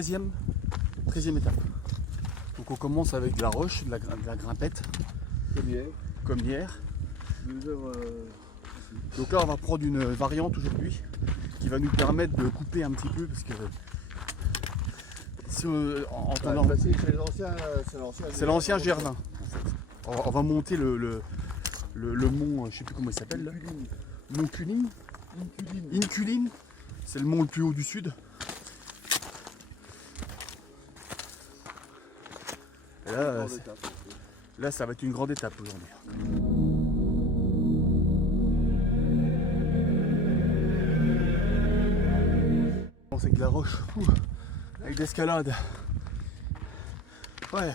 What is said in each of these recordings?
13e étape. Donc on commence avec de la roche, de la grimpette, comme hier. Donc là on va prendre une variante aujourd'hui qui va nous permettre de couper un petit peu parce que si en temps normal, c'est l'ancien Gervin. En fait. On va monter le mont, je sais plus comment il s'appelle là. Mont Culine. Inculine. C'est le mont le plus haut du sud. Et là, ça va être une grande étape aujourd'hui. C'est que la roche, avec l'escalade. Ouais.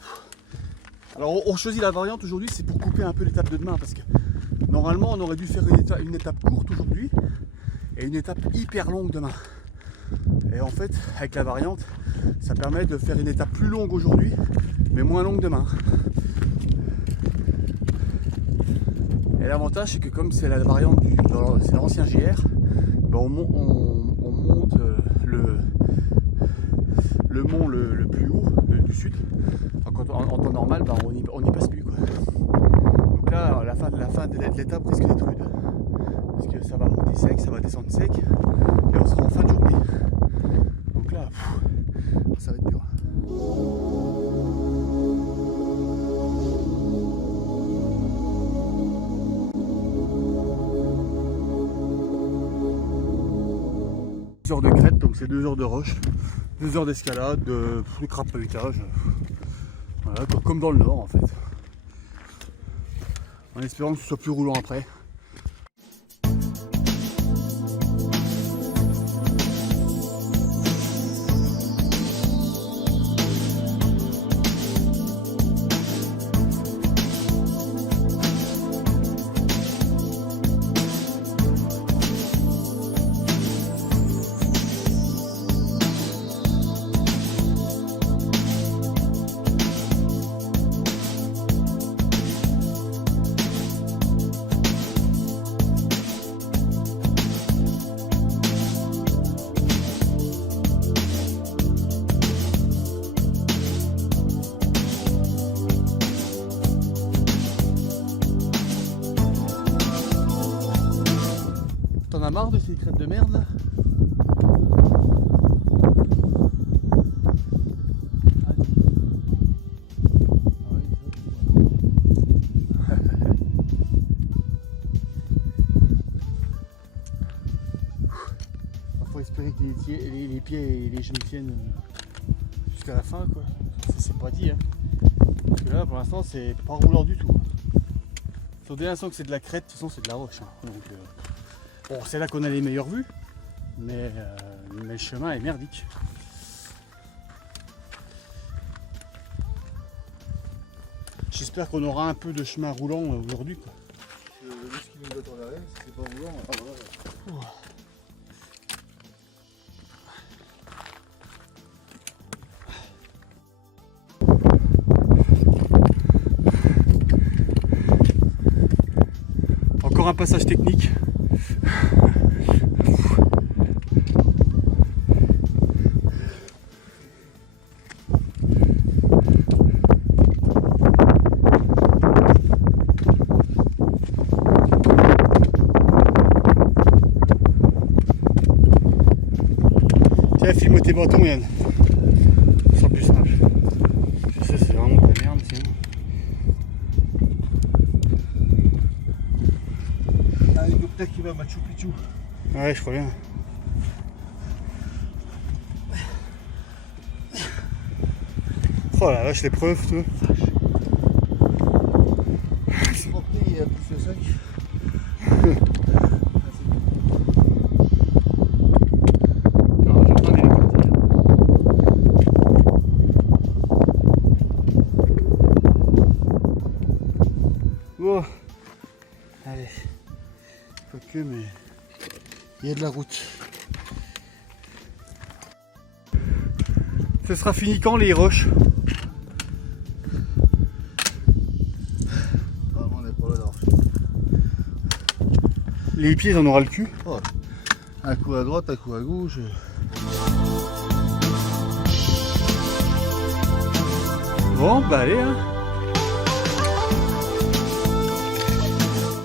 Alors on choisit la variante aujourd'hui, c'est pour couper un peu l'étape de demain parce que normalement on aurait dû faire une étape courte aujourd'hui et une étape hyper longue demain. Et en fait, avec la variante, ça permet de faire une étape plus longue aujourd'hui, mais moins longue demain. Et l'avantage, c'est que comme c'est la variante c'est l'ancien GR, ben on monte le mont le plus haut du sud. En temps normal, ben on n'y passe plus, quoi. Donc là, la fin de l'étape risque d'être rude. Parce que ça va monter sec, ça va descendre sec, et on sera en fin de journée. Donc là, ça va être dur. Heures de crête, donc c'est 2 heures de roche, 2 heures d'escalade, de crapahutage, voilà, comme dans le nord en fait, en espérant que ce soit plus roulant après. T'en as marre de ces crêtes de merde là? Faut espérer que les pieds et les genoux tiennent jusqu'à la fin, quoi. C'est pas dit, hein. Parce que là pour l'instant c'est pas roulant du tout. Sur des instants que c'est de la crête, de toute façon c'est de la roche, hein. Donc, bon, c'est là qu'on a les meilleures vues, mais le chemin est merdique. J'espère qu'on aura un peu de chemin roulant aujourd'hui, quoi. Le risque qui nous attend derrière, si c'est pas roulant, voilà. Encore un passage technique. Tiens, filme tes bâtons, Yann. Ce sera plus simple. Ça, c'est vraiment de la merde, sinon. Un hélicoptère qui va à Machu Picchu. Ouais, je crois bien. Oh la vache, l'épreuve, toi. C'est porté, il y a plus de 5. Non, j'entends l'hélicoptère. Bon. Allez. Quoique, mais il y a de la route. Ce sera fini quand les roches? Vraiment, on n'est pas là alors. Les pieds, on aura le cul. Oh. Un coup à droite, un coup à gauche. Bon, bah allez, hein.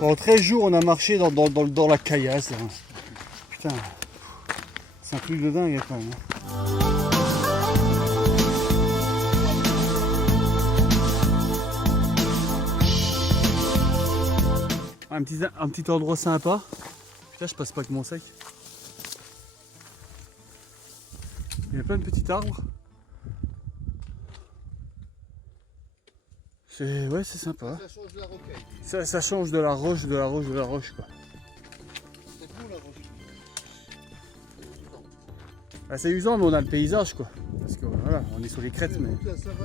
En 13 jours, on a marché dans la caillasse. Là. Putain, c'est un truc de dingue quand même. Un petit endroit sympa. Putain, je passe pas avec mon sac. Il y a plein de petits arbres. Ouais, c'est sympa. Ça change de la rocaille. Ça change de la roche quoi. C'est beau la roche. Ah, c'est usant mais on a le paysage quoi. Parce que voilà, on est sur les crêtes mais. Ça fait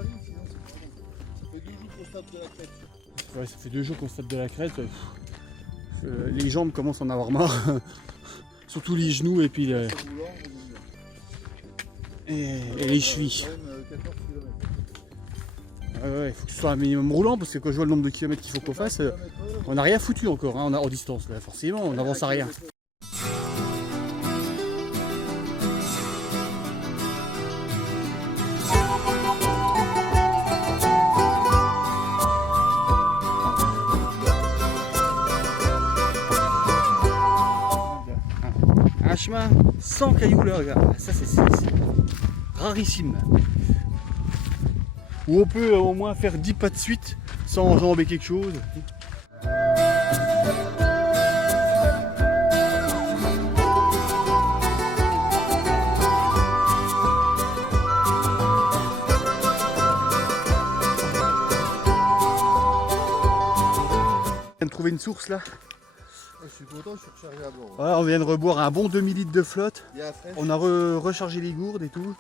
2 jours qu'on se tape de la crête. Ouais, ça fait 2 jours qu'on se tape de la crête. Les jambes commencent à en avoir marre. Surtout les genoux et puis et les chevilles. Ouais, il faut que ce soit un minimum roulant parce que quand je vois le nombre de kilomètres qu'il faut qu'on fasse, on n'a rien foutu encore, hein, on a en distance là, forcément, on n'avance à rien. Un chemin sans cailloux là, regarde, ça c'est rarissime. Où on peut au moins faire 10 pas de suite sans enjamber quelque chose. On vient de trouver une source là. Je suis content, je suis rechargé à bord. Voilà, on vient de reboire un bon demi-litre de flotte. Il y a la fraîche. On a rechargé les gourdes et tout.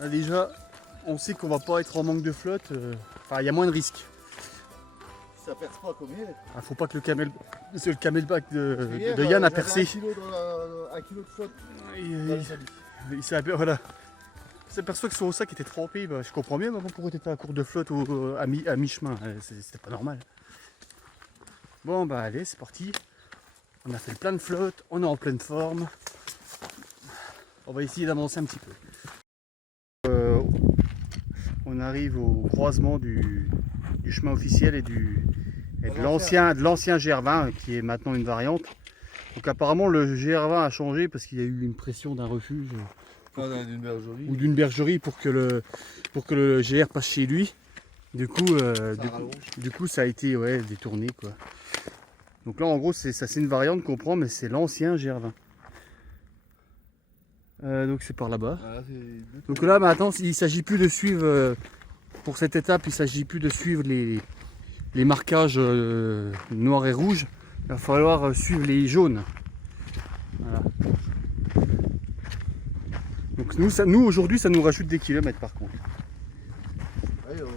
Là déjà, on sait qu'on va pas être en manque de flotte. Enfin, il y a moins de risques. Ça perce pas comme hier. Ah, faut pas que le camelback de Yann a percé. 1 kilo de flotte. Il voilà. Il s'aperçoit que son sac était trempé. Bah, je comprends bien maintenant pourquoi tu étais à court de flotte à mi-chemin. C'était pas normal. Bon bah allez, c'est parti. On a fait le plein de flotte, on est en pleine forme. On va essayer d'avancer un petit peu. On arrive au croisement du chemin officiel et de l'ancien GR20 qui est maintenant une variante. Donc apparemment le GR20 a changé parce qu'il y a eu une pression d'un refuge ou d'une bergerie pour que le GR passe chez lui. Du coup ça a été détourné quoi. Donc là en gros c'est une variante qu'on prend mais c'est l'ancien GR20. Donc c'est par là-bas. Donc là maintenant il ne s'agit plus de suivre pour cette étape, il ne s'agit plus de suivre les marquages noirs et rouges. Il va falloir suivre les jaunes. Voilà. Donc nous aujourd'hui ça nous rajoute des kilomètres par contre.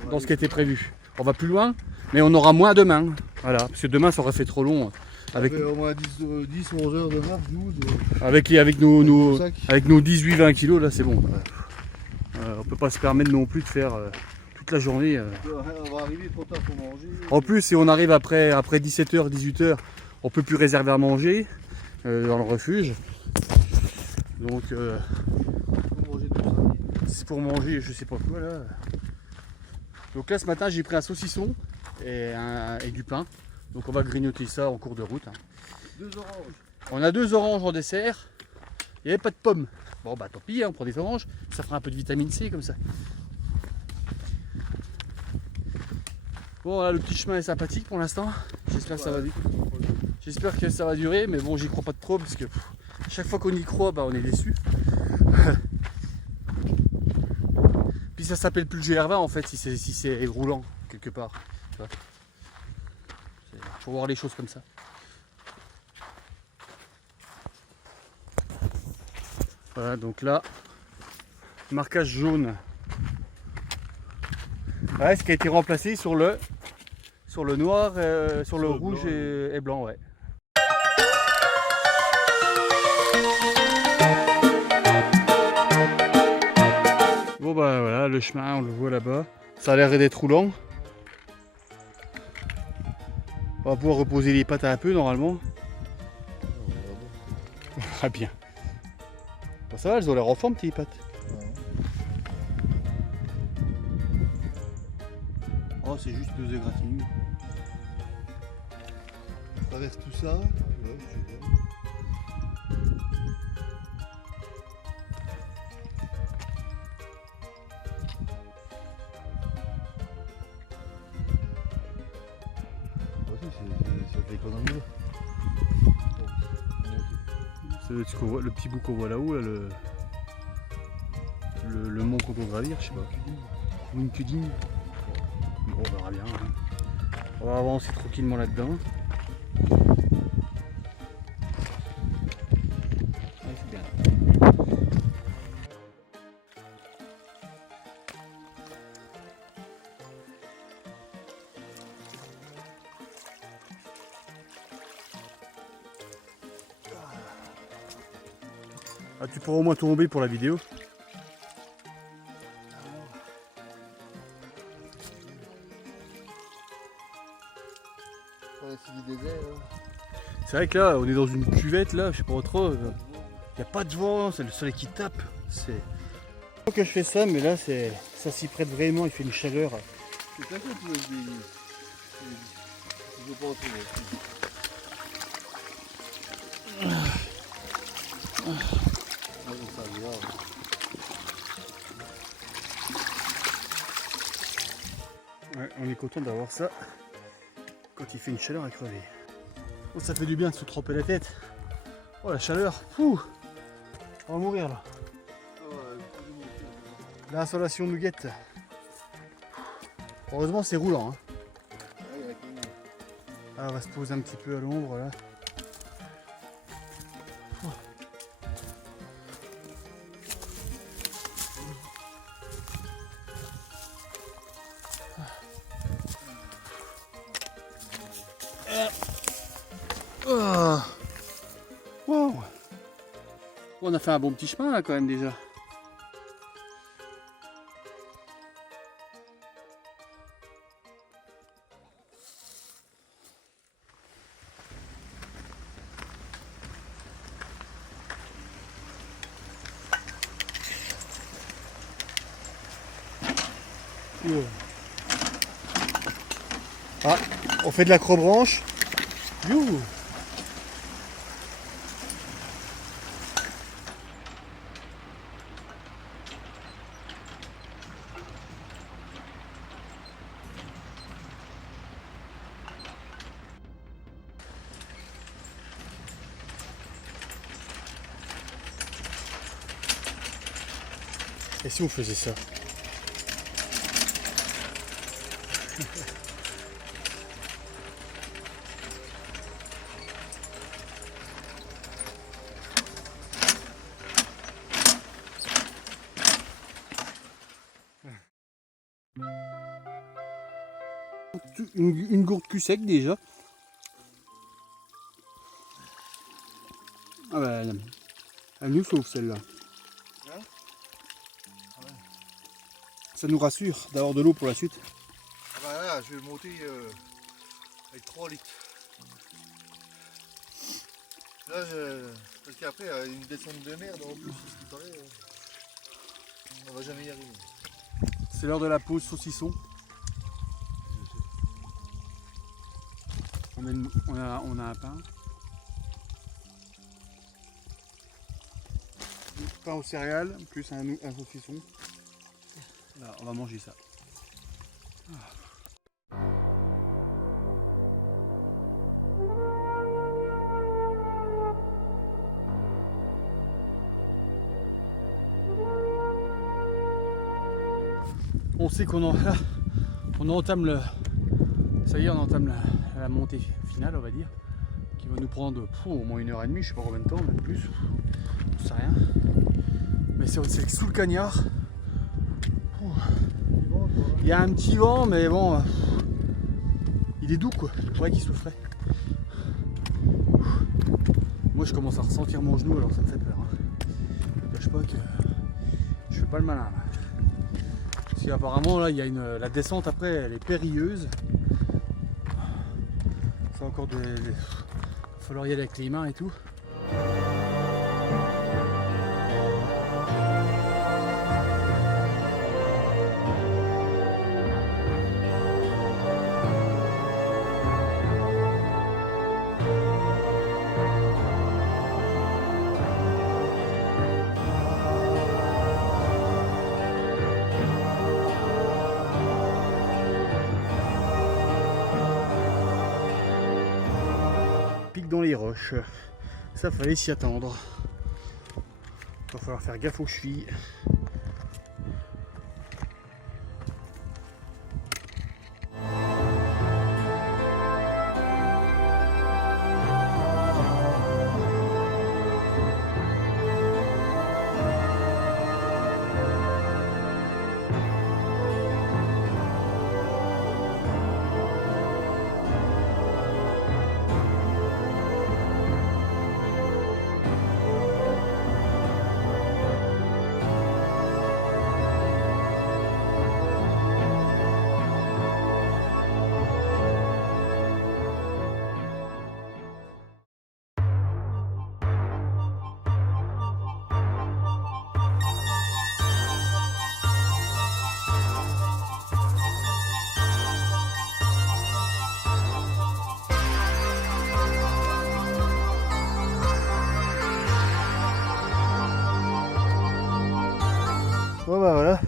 Dans ce qui était prévu. On va plus loin, mais on aura moins demain. Voilà, parce que demain ça aurait fait trop long. Avec au moins 10 11 heures de marche, 12. Avec nos 18-20 kilos là c'est bon. On peut pas se permettre non plus de faire toute la journée. On va arriver trop tard pour manger. En plus si on arrive après 17h, 18h, on peut plus réserver à manger dans le refuge. Donc c'est pour manger je sais pas quoi là. Donc là ce matin j'ai pris un saucisson et du pain. Donc on va grignoter ça en cours de route. 2 oranges. On a 2 oranges en dessert. Il n'y avait pas de pommes. Bon bah tant pis, on prend des oranges. Ça fera un peu de vitamine C comme ça. Bon là le petit chemin est sympathique pour l'instant. J'espère que ça va durer. Mais bon j'y crois pas trop parce que chaque fois qu'on y croit bah, on est déçu. Puis ça s'appelle plus le GR20 en fait si c'est roulant quelque part. Tu vois. Faut voir les choses comme ça. Voilà donc là, marquage jaune. Ouais, ce qui a été remplacé sur le noir, sur le rouge et blanc, ouais. Bon bah voilà, le chemin, on le voit là-bas. Ça a l'air d'être roulant. On va pouvoir reposer les pattes un peu normalement. Ah bien. Bon, ça va, elles ont l'air en forme tes pattes. Oh, c'est juste 2 égratignures. On traverse tout ça. Ouais, je sais pas. Ça fait économie. C'est le petit bout qu'on voit là-haut, là, le mont qu'on doit gravir, je sais pas. Winkuding. Bon, on verra bien. Hein. On va avancer tranquillement là-dedans. Ouais, c'est bien. Ah, tu pourras au moins tomber pour la vidéo. C'est vrai que là, on est dans une cuvette, là, je sais pas trop. Il n'y a pas de vent, c'est le soleil qui tape. C'est pas que je fais ça, mais là, ça s'y prête vraiment, il fait une chaleur. C'est pas ça, tu vois, je veux pas retrouver. Ouais, on est content d'avoir ça quand il fait une chaleur à crever. Oh, ça fait du bien de se tremper la tête. Oh, la chaleur, fou. On va mourir là. L'insolation nous guette. Heureusement c'est roulant. Hein. Ah, on va se poser un petit peu à l'ombre là. Wow. On a fait un bon petit chemin là quand même déjà. Ah, on fait de l'acrobranche. Youhou. Et si on faisait ça? Une gourde cul sec déjà. Ah bah, elle nous sauve celle-là. Ça nous rassure d'avoir de l'eau pour la suite. Ah bah là, je vais monter avec 3 litres. Là, parce qu'après, il y a une descente de merde en plus, ce qui paraît, on va jamais y arriver. C'est l'heure de la pause saucisson. On a un pain. Pain aux céréales, plus un saucisson. Là, on va manger ça. On sait qu'on entame le... Ça y est, on entame la montée finale, on va dire. Qui va nous prendre au moins 1h30, je sais pas combien de temps, même plus. Je sais rien. Mais c'est sous le cagnard. Il y a un petit vent, mais bon, il est doux quoi. Il faudrait qu'il souffrait. Moi je commence à ressentir mon genou, alors ça me fait peur. Je ne cache pas que je fais pas le malin. Parce qu'apparemment là, il y a la descente après, elle est périlleuse. C'est encore il va falloir y aller avec les mains et tout. dans les roches. Ça fallait s'y attendre. Il va falloir faire gaffe aux chevilles. Bon bah voilà,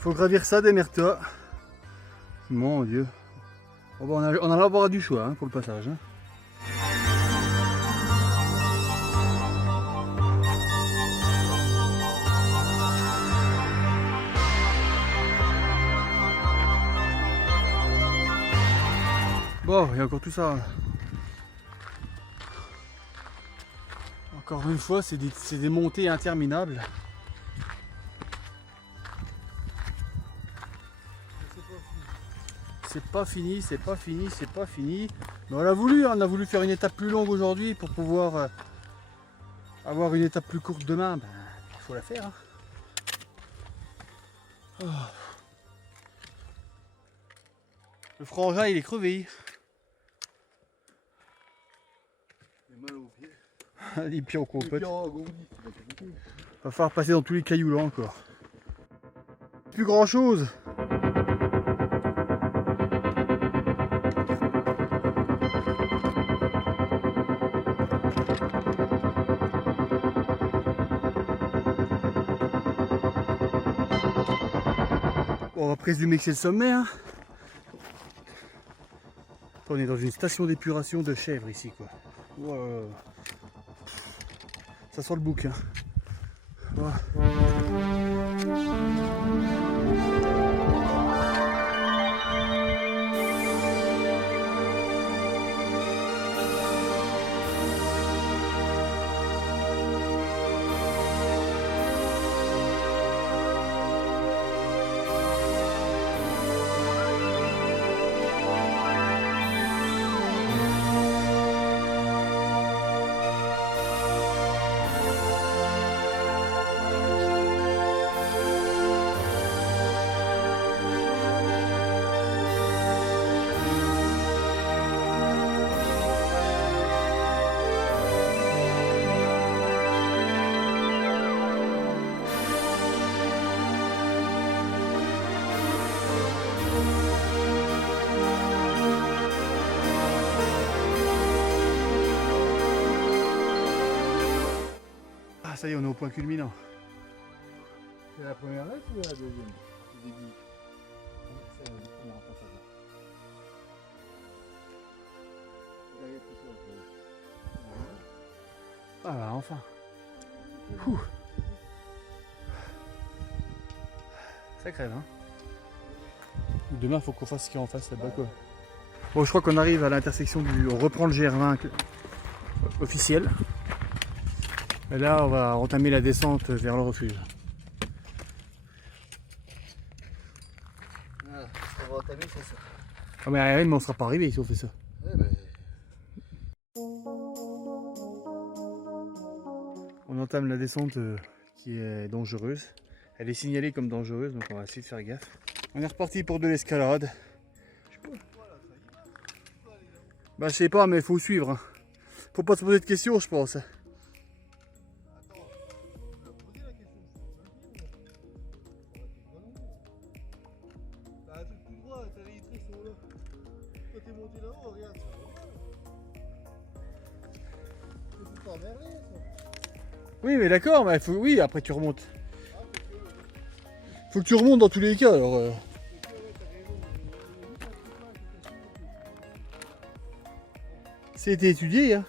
faut gravir ça, démerde-toi. Mon Dieu. Bon bah on en aura du choix hein, pour le passage. Hein. Bon, il y a encore tout ça. Encore une fois, c'est des montées interminables. C'est pas fini, c'est pas fini, c'est pas fini. Mais on a voulu faire une étape plus longue aujourd'hui pour pouvoir avoir une étape plus courte demain. Ben, il faut la faire. Hein. Oh. Le frangin il est crevé. Il a mal aux pieds. Les pieds en compète. Il Va falloir passer dans tous les cailloux là encore. Plus grand chose. On va présumer que c'est le sommet. Hein. On est dans une station d'épuration de chèvres ici quoi. Wow. Ça sent le bouquin. Wow. Ça y est, on est au point culminant. C'est la première reste ou la deuxième? Le début. C'est le premier passage. Ah bah enfin. Ouh. Ça crève hein. Demain faut qu'on fasse ce qu'il y a en face là-bas quoi. Bon je crois qu'on arrive à l'intersection du. On reprend le GR20 officiel. Et là on va entamer la descente vers le refuge. Ah, on va entamer c'est ça. Ah mais on sera pas arrivé si on fait ça. Ouais, mais... On entame la descente qui est dangereuse. Elle est signalée comme dangereuse donc on va essayer de faire gaffe. On est reparti pour de l'escalade. Bah je sais pas mais il faut suivre. Hein. Faut pas se poser de questions je pense. Oui mais d'accord, mais faut... oui après tu remontes. Faut que tu remontes dans tous les cas alors. C'était étudié, hein.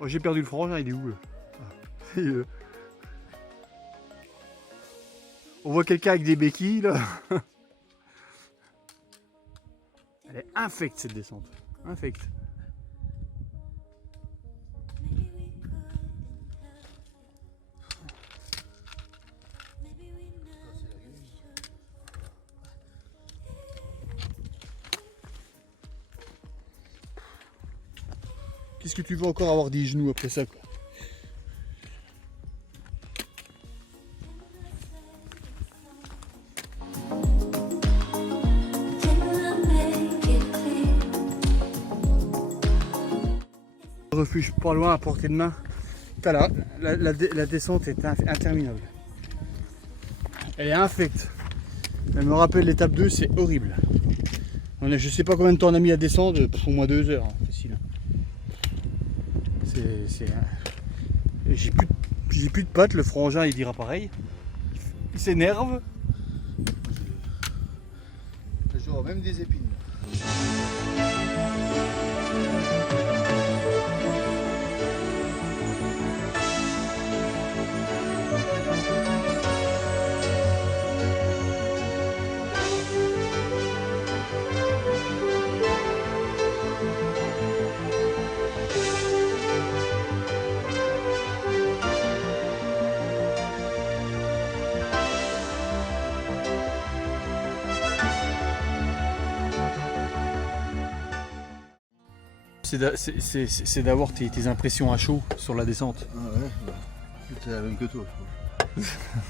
Oh, j'ai perdu le frangin, il est où là? On voit quelqu'un avec des béquilles là. Elle est infecte cette descente. Infecte. Qu'est-ce que tu veux encore avoir des genoux après ça, quoi? Refuge pas loin à portée de main. Là, la descente est interminable. Elle est infecte. Elle me rappelle l'étape 2, c'est horrible. Je sais pas combien de temps on a mis à descendre, au moins 2 heures, hein, facile. J'ai plus de pattes, le frangin il dira pareil. Il s'énerve. J'aurai même des épines. C'est d'avoir tes impressions à chaud sur la descente. Ah ouais, c'était la même que toi, je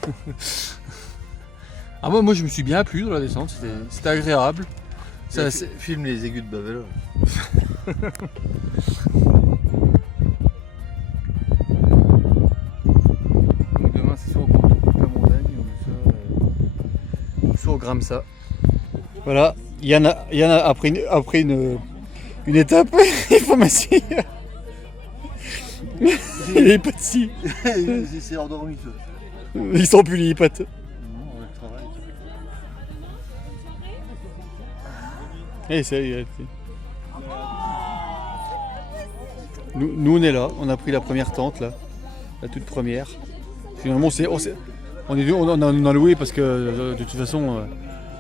crois. Ah moi je me suis bien plu dans la descente, c'était agréable. Ça, filme les aigus de Bavela. Donc demain c'est soit au Grand la montagne ou soit au Gramsa. Voilà, Yann a après une étape, il faut m'assurer. Il est pas de scie. Il s'est endormi. Ils sont plus les pattes. Non, on travaille. Eh, ça y est. Nous on est là, on a pris la première tente là, la toute première. Finalement on a loué parce que de toute façon,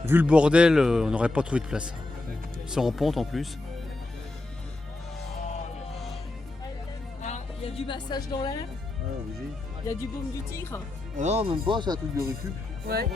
vu le bordel, on n'aurait pas trouvé de place. C'est en pente en plus. Il y a du massage dans l'air, Ah, obligé. il y a du baume du tigre. Ah non, même pas, c'est un truc de récup. Ouais.